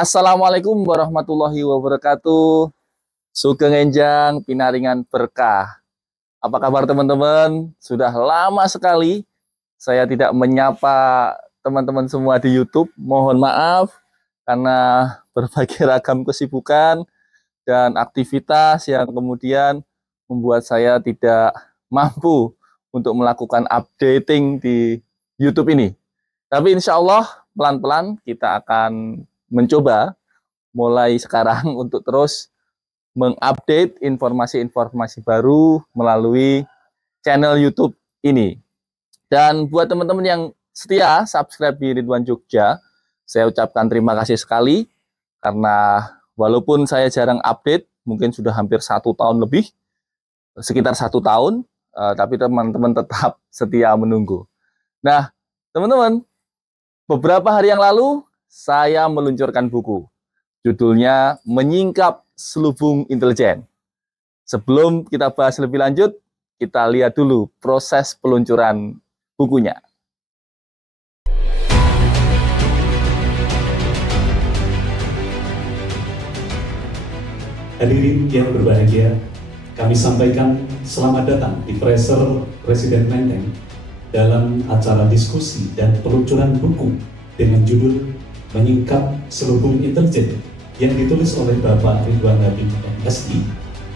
Assalamualaikum warahmatullahi wabarakatuh. Sugeng Enjang Pinaringan Berkah. Apa kabar teman-teman? Sudah lama sekali saya tidak menyapa teman-teman semua di YouTube. Mohon maaf karena berbagai ragam kesibukan dan aktivitas yang kemudian membuat saya tidak mampu untuk melakukan updating di YouTube ini. Tapi insya Allah pelan-pelan kita akan mencoba mulai sekarang untuk terus mengupdate informasi-informasi baru melalui channel YouTube ini. Dan buat teman-teman yang setia subscribe di Ridwan Jogja, saya ucapkan terima kasih sekali karena walaupun saya jarang update, mungkin sudah hampir 1 tahun lebih, sekitar 1 tahun, tapi teman-teman tetap setia menunggu. Nah, teman-teman, beberapa hari yang lalu saya meluncurkan buku. Judulnya Menyingkap Selubung Intelijen. Sebelum kita bahas lebih lanjut, kita lihat dulu proses peluncuran bukunya. Hadirin yang berbahagia, kami sampaikan selamat datang di Fraser Presiden Menteng dalam acara diskusi dan peluncuran buku dengan judul Menyingkap Selubung Intelijen yang ditulis oleh Bapak Ridwan Habib MSI.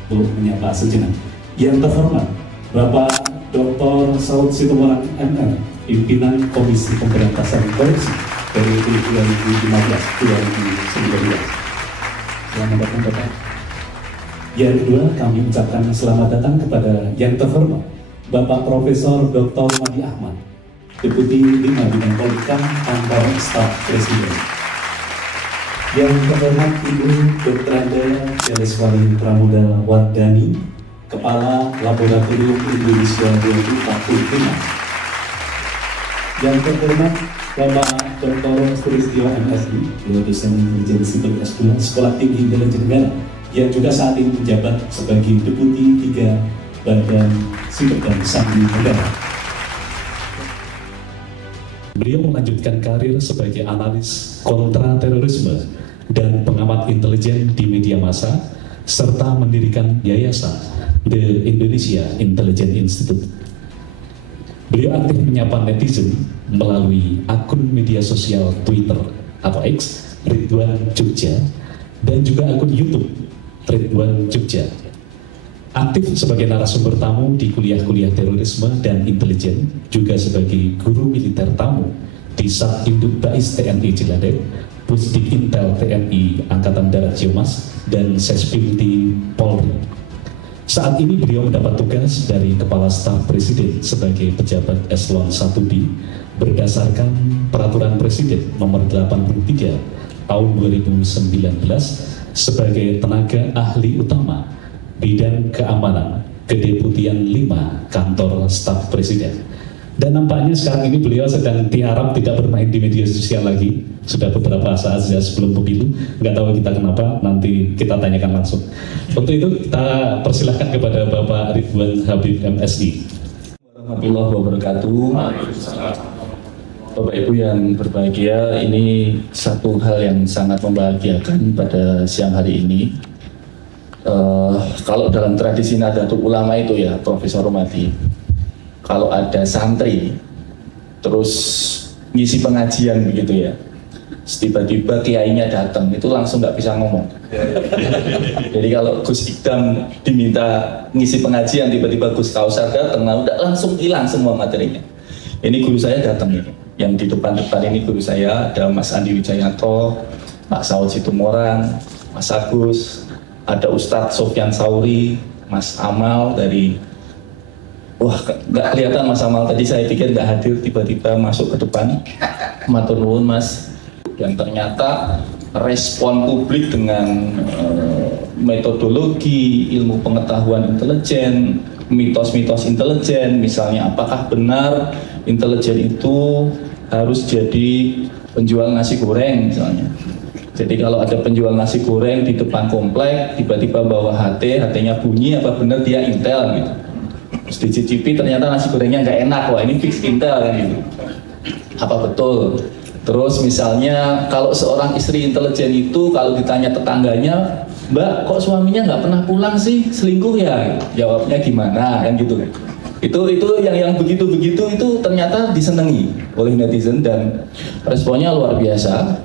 Untuk menyapa sejenak. Yang terhormat Bapak Dr. Saud Situmorang MM, Pimpinan Komisi Pemberantasan Korupsi dari 2015-2019. Selamat datang Bapak. Yang kedua, kami ucapkan selamat datang kepada yang terhormat Bapak Profesor Dr. Madi Ahmad, Deputi 5 Bidang Polhukam Kantor Staf Presiden. Yang terhormat Ibu Dr. Eleswari Pramuda Wardani, Kepala Laboratorium Indonesia 2045. Yang terhormat Bapak Dr. Sulistyo MSI, dosen Intelijen Sipil S2 Sekolah Tinggi Intelijen Negara, yang juga saat ini menjabat sebagai Deputi 3 Badan Siber dan Sandi Negara. Beliau melanjutkan karir sebagai analis kontraterorisme dan pengamat intelijen di media massa, serta mendirikan yayasan The Indonesia Intelligence Institute. Beliau aktif menyapa netizen melalui akun media sosial Twitter atau X Ridwan Jogja dan juga akun YouTube Ridwan Jogja. Aktif sebagai narasumber tamu di kuliah-kuliah terorisme dan intelijen, juga sebagai guru militer tamu di Satinduk Bais TNI Ciladek, Pusdik Intel TNI Angkatan Darat Ciumas, dan Sespil di Polri. Saat ini beliau mendapat tugas dari Kepala Staf Presiden sebagai pejabat Eselon 1D berdasarkan Peraturan Presiden Nomor 83 Tahun 2019 sebagai tenaga ahli utama bidang keamanan Kedeputian 5 Kantor Staf Presiden. Dan nampaknya sekarang ini beliau sedang tiarap tidak bermain di media sosial lagi. Sudah beberapa saat sejak sebelum pemilu. Nggak tahu kita kenapa, nanti kita tanyakan langsung. Untuk itu kita persilahkan kepada Bapak Ridwan Habib MSI. Warahmatullahi wabarakatuh. Bapak Ibu yang berbahagia, ini satu hal yang sangat membahagiakan pada siang hari ini. Kalau dalam tradisi Nahdlatul Ulama itu ya, Profesor Madi, kalau ada santri terus ngisi pengajian begitu ya, tiba-tiba kiainya datang, itu langsung nggak bisa ngomong. Jadi kalau Gus Ikdam diminta ngisi pengajian, tiba-tiba Gus Kausar datang, udah langsung hilang semua materinya. Ini guru saya datang ini, yang di depan-depan ini guru saya, ada Mas Andi Wijayanto, Pak Saud Situmorang, Mas Agus, ada Ustadz Sofyan Sauri, Mas Amal dari, wah nggak kelihatan Mas Amal tadi, saya pikir nggak hadir, tiba-tiba masuk ke depan. Matur nuwun Mas. Dan ternyata respon publik dengan metodologi ilmu pengetahuan intelijen, mitos-mitos intelijen, misalnya apakah benar intelijen itu harus jadi penjual nasi goreng misalnya. Jadi kalau ada penjual nasi goreng di depan komplek, tiba-tiba bawa HT, HT-nya bunyi, apa benar dia Intel gitu. Terus dicicipi ternyata nasi gorengnya nggak enak, wah ini fix Intel kan gitu. Apa betul Terus misalnya kalau seorang istri intelijen itu kalau ditanya tetangganya, Mbak, kok suaminya nggak pernah pulang sih, selingkuh ya? Jawabnya gimana kan gitu. Itu yang begitu-begitu itu ternyata disenangi oleh netizen dan responnya luar biasa.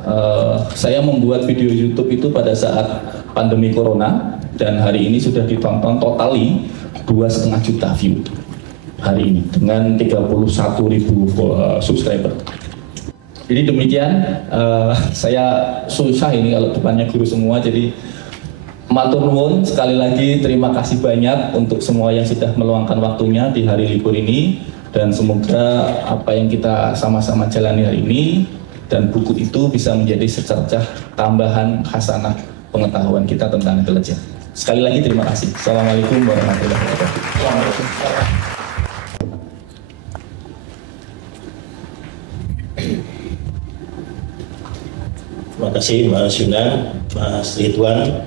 Saya membuat video YouTube itu pada saat pandemi corona dan hari ini sudah ditonton totali 2,5 juta view hari ini dengan 31.000 subscriber. Jadi demikian, saya susah ini kalau depannya guru semua, jadi matur nuwun sekali lagi, terima kasih banyak untuk semua yang sudah meluangkan waktunya di hari libur ini dan semoga apa yang kita sama-sama jalani hari ini dan buku itu bisa menjadi secercah tambahan khasanah pengetahuan kita tentang intelijen. Sekali lagi terima kasih. Assalamualaikum warahmatullahi wabarakatuh. Terima kasih Mas Yunan, Mas Ridwan.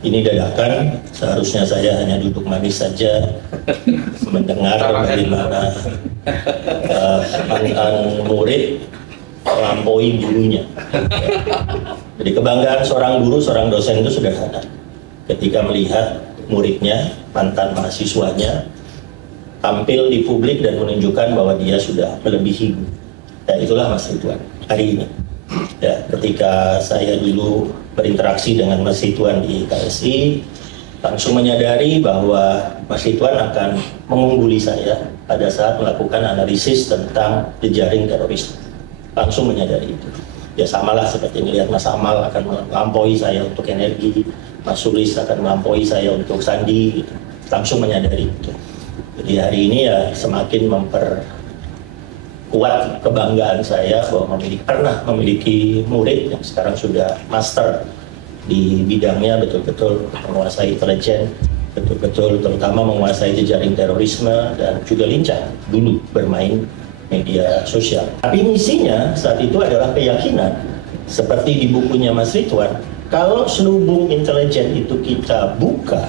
Ini dadakan, seharusnya saya hanya duduk manis saja mendengar bagaimana mantan murid melampaui gurunya. Jadi kebanggaan seorang guru, seorang dosen itu sudah ada ketika melihat muridnya, mantan mahasiswanya tampil di publik dan menunjukkan bahwa dia sudah melebihi guru. Dan itulah Mas Ridwan hari ini. Ya, ketika saya dulu berinteraksi dengan Mas Ridwan di KSI, langsung menyadari bahwa Mas Ridwan akan mengungguli saya pada saat melakukan analisis tentang jejaring terorisme. Langsung menyadari itu. Ya samalah seperti melihat Mas Amal akan melampaui saya untuk energi, Mas Sulis akan melampaui saya untuk sandi, gitu. Langsung menyadari itu. Jadi hari ini ya semakin kuat kebanggaan saya bahwa pernah memiliki murid yang sekarang sudah master di bidangnya, betul-betul menguasai intelijen, betul-betul terutama menguasai jejaring terorisme dan juga lincah dulu bermain media sosial. Tapi misinya saat itu adalah keyakinan seperti di bukunya Mas Ridwan, kalau selubung intelijen itu kita buka,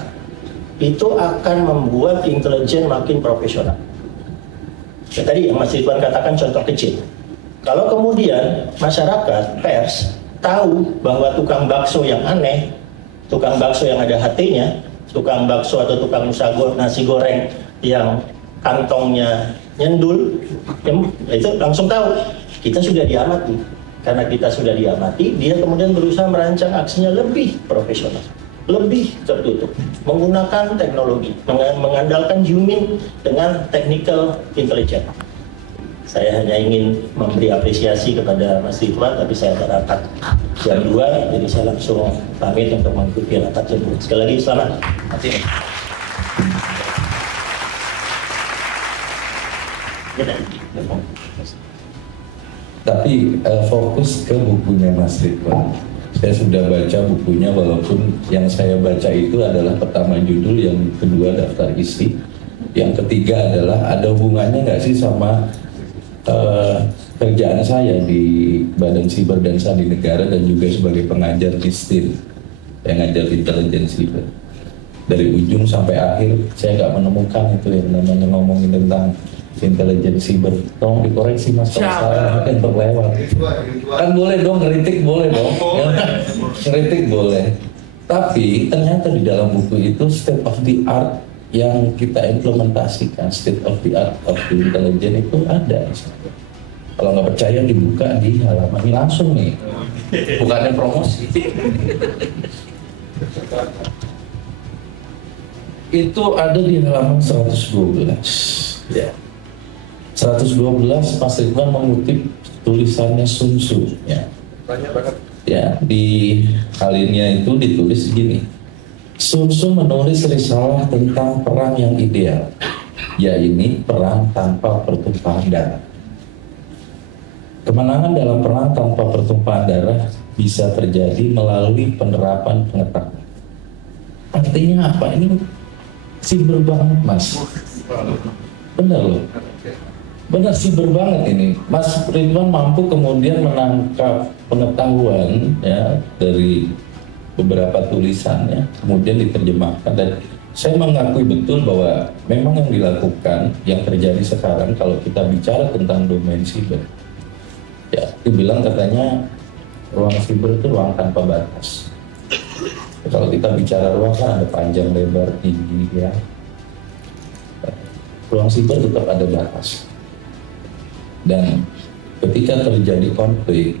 itu akan membuat intelijen makin profesional. Ya, tadi yang Mas Ridwan katakan contoh kecil. Kalau kemudian masyarakat, pers, tahu bahwa tukang bakso yang aneh, tukang bakso yang ada HT-nya, tukang bakso atau tukang nasi goreng yang kantongnya nyendul, itu langsung tahu kita sudah diamati. Karena kita sudah diamati, dia kemudian berusaha merancang aksinya lebih profesional, lebih tertutup, menggunakan teknologi, mengandalkan human dengan technical intelligence. Saya hanya ingin memberi apresiasi kepada Mas Ridwan, tapi saya ada rapat jam 2, jadi saya langsung pamit untuk mengikuti rapat jam 2. Sekali lagi selamat. Tapi fokus ke bukunya Mas Ridwan. Saya sudah baca bukunya, walaupun yang saya baca itu adalah pertama judul, yang kedua daftar isi, yang ketiga adalah ada hubungannya nggak sih sama kerjaan saya di Badan Siber dan Sandi Negara dan juga sebagai pengajar di STIN yang ngajar intelijen siber. Dari ujung sampai akhir saya nggak menemukan itu yang namanya ngomongin tentang intelijen siber. Tolong dikoreksi Mas kalau salah, mungkin terlewat. Kan boleh dong, ngeritik boleh dong. Ngeritik boleh. Tapi ternyata di dalam buku itu state of the art yang kita implementasikan, state of the art of the intelligence itu ada. Kalau nggak percaya dibuka di halaman ini langsung nih, bukannya promosi. Itu ada di halaman 112. Ya. 112 Mas Ridwan mengutip tulisannya Sun Tzu. Ya. Banyak banget. Ya, di halinnya itu ditulis gini. Sun Tzu menulis risalah tentang perang yang ideal, yaitu perang tanpa pertumpahan darah. Kemenangan dalam perang tanpa pertumpahan darah bisa terjadi melalui penerapan pengetahuan. Artinya apa? Ini siber banget, Mas. Benar loh. Benar siber banget ini. Mas Ridwan mampu kemudian menangkap pengetahuan ya dari beberapa tulisannya, kemudian diterjemahkan, dan saya mengakui betul bahwa memang yang dilakukan, yang terjadi sekarang kalau kita bicara tentang domain siber, Ya, dibilang katanya ruang siber itu ruang tanpa batas. Kalau kita bicara ruang kan ada panjang, lebar, tinggi ya. Ruang siber tetap ada batas. Dan ketika terjadi konflik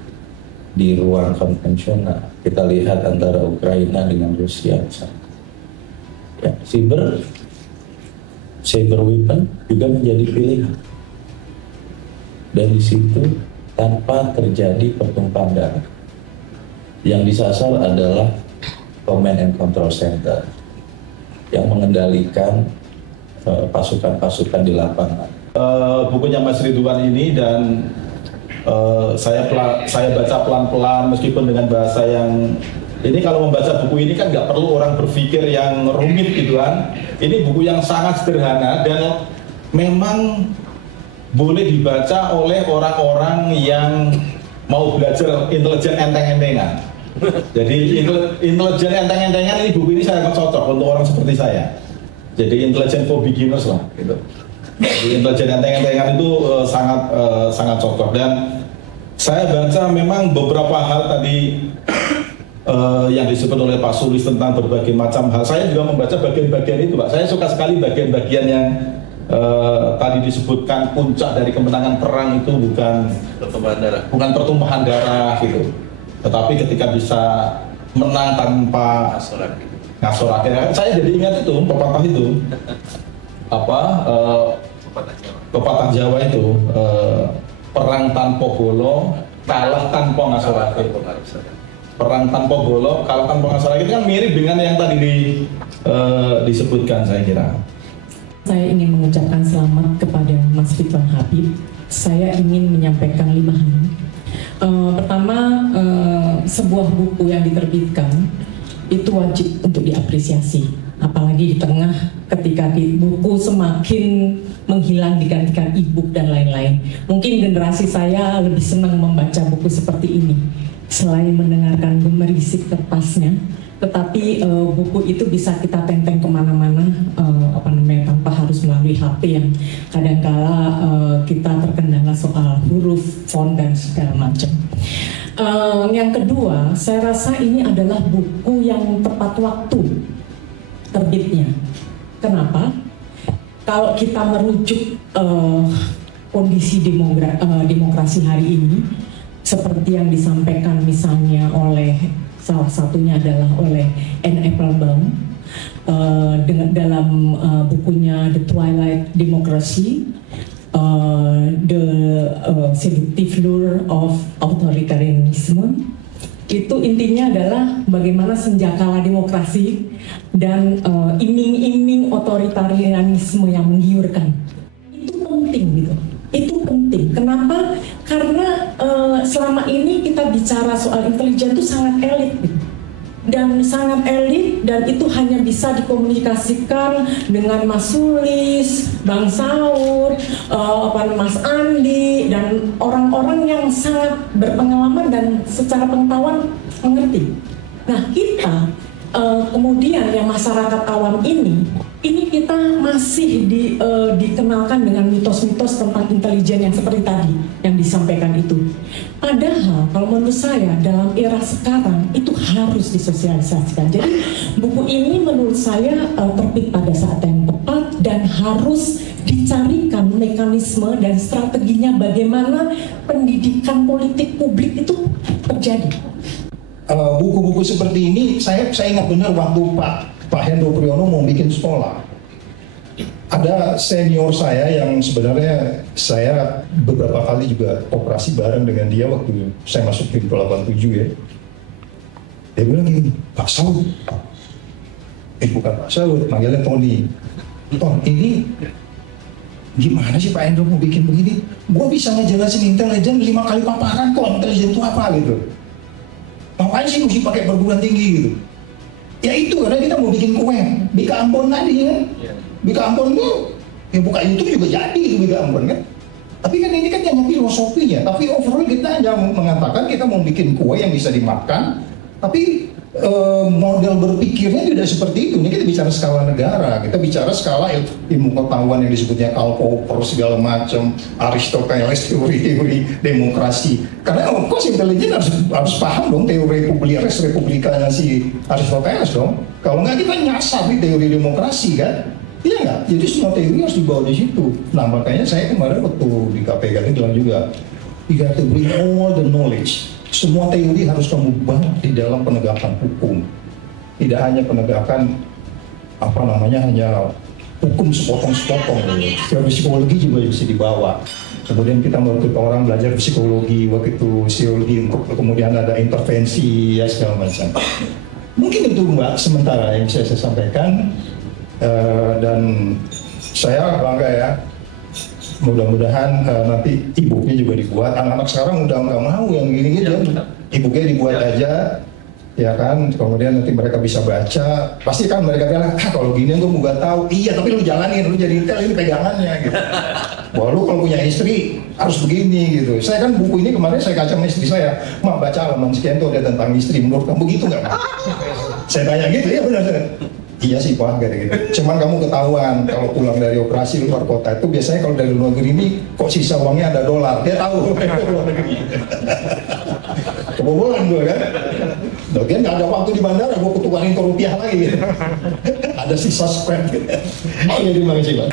di ruang konvensional, kita lihat antara Ukraina dengan Rusia misalnya. Ya, cyber weapon juga menjadi pilihan. Dan di situ tanpa terjadi pertumpahan darah. Yang disasar adalah command and control center yang mengendalikan pasukan-pasukan di lapangan. Bukunya Mas Ridwan ini dan saya baca pelan-pelan meskipun dengan bahasa yang ini, kalau membaca buku ini kan nggak perlu orang berpikir yang rumit gitu kan. Ini buku yang sangat sederhana dan memang boleh dibaca oleh orang-orang yang mau belajar intelijen enteng-entengan. Jadi intelijen enteng-entengan ini, buku ini sangat cocok untuk orang seperti saya. Jadi intelijen for beginners lah gitu. Jadi intelijen enteng-entengan itu sangat cocok. Dan saya baca memang beberapa hal tadi yang disebut oleh Pak Sulis tentang berbagai macam hal. Saya juga membaca bagian-bagian itu, Pak. Saya suka sekali bagian-bagian yang tadi disebutkan puncak dari kemenangan perang itu bukan pertumpahan darah gitu, tetapi ketika bisa menang tanpa ngasorak. Saya jadi ingat itu pepatah itu pepatah Jawa itu, perang tanpa golo kalah tanpa ngasorak. Perang tanpa golo kalah tanpa ngasorak itu kan mirip dengan yang tadi disebutkan, saya kira. Saya ingin mengucapkan selamat kepada Mas Ridwan Habib. Saya ingin menyampaikan 5 hal. Pertama, sebuah buku yang diterbitkan itu wajib untuk diapresiasi. Apalagi di tengah ketika buku semakin menghilang digantikan e-book dan lain-lain. Mungkin generasi saya lebih senang membaca buku seperti ini. Selain mendengarkan gemerisik kertasnya, tetapi buku itu bisa kita tenteng kemana-mana, tanpa harus melalui HP yang kadangkala kita terkendala soal huruf, font dan segala macam. Yang kedua, saya rasa ini adalah buku yang tepat waktu terbitnya. Kenapa? Kalau kita merujuk kondisi demokrasi hari ini, seperti yang disampaikan misalnya oleh salah satunya adalah oleh Anne Applebaum dalam bukunya The Twilight Democracy, The Seductive Lure of Authoritarianism. Itu intinya adalah bagaimana senjakala demokrasi dan iming-iming otoritarianisme yang menggiurkan. Itu penting gitu. Itu penting. Kenapa? Karena selama ini kita bicara soal intelijen itu sangat elit gitu. Dan sangat elit, dan itu hanya bisa dikomunikasikan dengan Mas Sulis, Bang Saur, Mas Andi, dan orang-orang yang sangat berpengalaman dan secara pengetahuan mengerti. Nah, kita kemudian yang masyarakat awam ini kita masih dikenalkan dengan mitos-mitos tentang intelijen yang seperti tadi yang disampaikan itu. Padahal kalau menurut saya dalam era sekarang itu harus disosialisasikan. Jadi buku ini menurut saya terbit pada saat yang tepat dan harus dicarikan mekanisme dan strateginya bagaimana pendidikan politik publik itu terjadi. Buku-buku seperti ini saya ingat benar waktu Pak Hendro Priyono mau bikin sekolah. Ada senior saya yang sebenarnya saya beberapa kali juga operasi bareng dengan dia waktu saya masuk tim 87 ya. Dia bilang gini, Pak Saud, bukan Pak Saud, manggilnya Tony. Ton, ini gimana sih Pak Hendro mau bikin begini? Gua bisa ngejelasin intelijen 5 kali paparan kok, intelijen itu apa gitu. Ngapain sih mesti pakai perguruan tinggi gitu? Ya itu karena kita mau bikin kue, Bika Ambon tadi kan? Bika Ambon tuh, ya buka YouTube juga jadi itu Bika Ambon kan? Tapi kan ini kan hanya filosofinya, tapi overall kita hanya mengatakan kita mau bikin kue yang bisa dimakan, tapi model berpikirnya tidak seperti itu. Ini kita bicara skala negara, kita bicara skala ilmu pengetahuan yang disebutnya Karl Popper segala macam, Aristoteles, teori-teori demokrasi. Karena of course intelijen harus paham dong teori res republikanya si Aristoteles dong. Kalau nggak kita nyasar di teori demokrasi kan? Iya nggak? Jadi semua teori harus dibawa di situ. Nah makanya saya kemarin waktu di KPK itu bilang juga, you got to bring all the knowledge. Semua teori harus kamu bawa di dalam penegakan hukum. Tidak hanya penegakan hanya hukum sepotong-sepotong. Teori psikologi juga bisa dibawa. Kemudian kita merekrut orang belajar psikologi, waktu itu psikologi, kemudian ada intervensi ya segala macam. Mungkin itu Mbak sementara yang saya sampaikan, dan saya bangga ya. Mudah-mudahan nanti e-booknya juga dibuat. Anak-anak sekarang udah nggak mau yang gini-gini, e-booknya dibuat aja, ya kan. Kemudian nanti mereka bisa baca. Pasti kan mereka bilang, kalau gini gue nggak tahu. Iya, tapi lu jalanin, lu jadi intel, ini pegangannya gitu. Wah, lu kalau punya istri harus begini gitu. Saya kan buku ini kemarin saya kaca sama istri saya, "Ma, baca halaman sekian tuh ada tentang istri. Menurut kamu begitu nggak?" Saya tanya gitu, ya benar. Iya sih Pak, gitu. Cuman kamu ketahuan kalau pulang dari operasi luar kota itu biasanya kalau dari luar negeri ini kok sisa uangnya ada dolar. Dia tahu luar negeri. Kebobolan gue kan. Lagian nggak ada waktu di bandara, gue kutukarin ke rupiah lagi. Gitu. Ada sisa spread. Gitu. Oke, terima kasih Pak.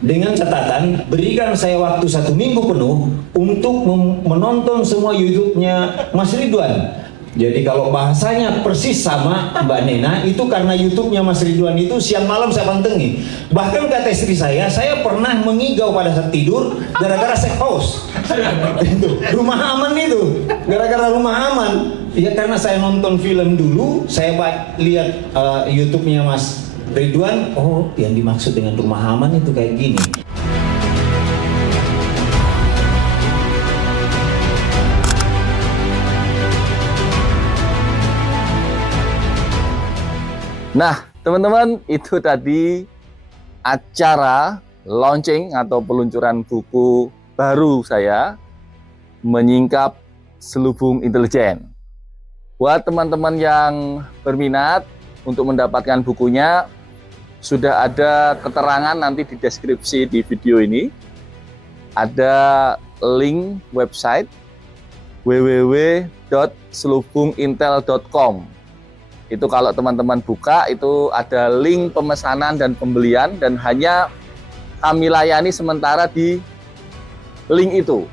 Dengan catatan, berikan saya waktu 1 minggu penuh untuk menonton semua YouTube-nya Mas Ridwan. Jadi kalau bahasanya persis sama Mbak Nena, itu karena YouTube-nya Mas Ridwan itu siang malam saya pantengin. Bahkan kata istri saya pernah mengigau pada saat tidur gara-gara safe house. Rumah aman itu, gara-gara rumah aman. Ya karena saya nonton film dulu, saya lihat YouTube-nya Mas Ridwan, oh yang dimaksud dengan rumah aman itu kayak gini. Nah, teman-teman, itu tadi acara launching atau peluncuran buku baru saya, Menyingkap Selubung Intelijen. Buat teman-teman yang berminat untuk mendapatkan bukunya, sudah ada keterangan nanti di deskripsi di video ini. Ada link website www.selubungintel.com. Itu kalau teman-teman buka, itu ada link pemesanan dan pembelian, dan hanya kami layani sementara di link itu.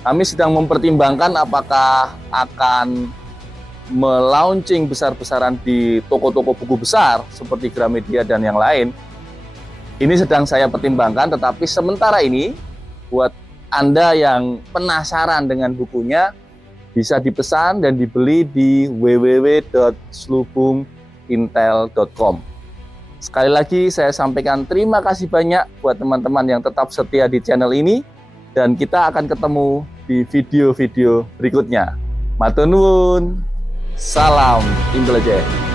Kami sedang mempertimbangkan apakah akan melaunching besar-besaran di toko-toko buku besar seperti Gramedia dan yang lain. Ini sedang saya pertimbangkan, tetapi sementara ini buat Anda yang penasaran dengan bukunya, bisa dipesan dan dibeli di www.selubungintel.com. Sekali lagi saya sampaikan terima kasih banyak buat teman-teman yang tetap setia di channel ini, dan kita akan ketemu di video-video berikutnya. Matur nuwun. Salam intelijen.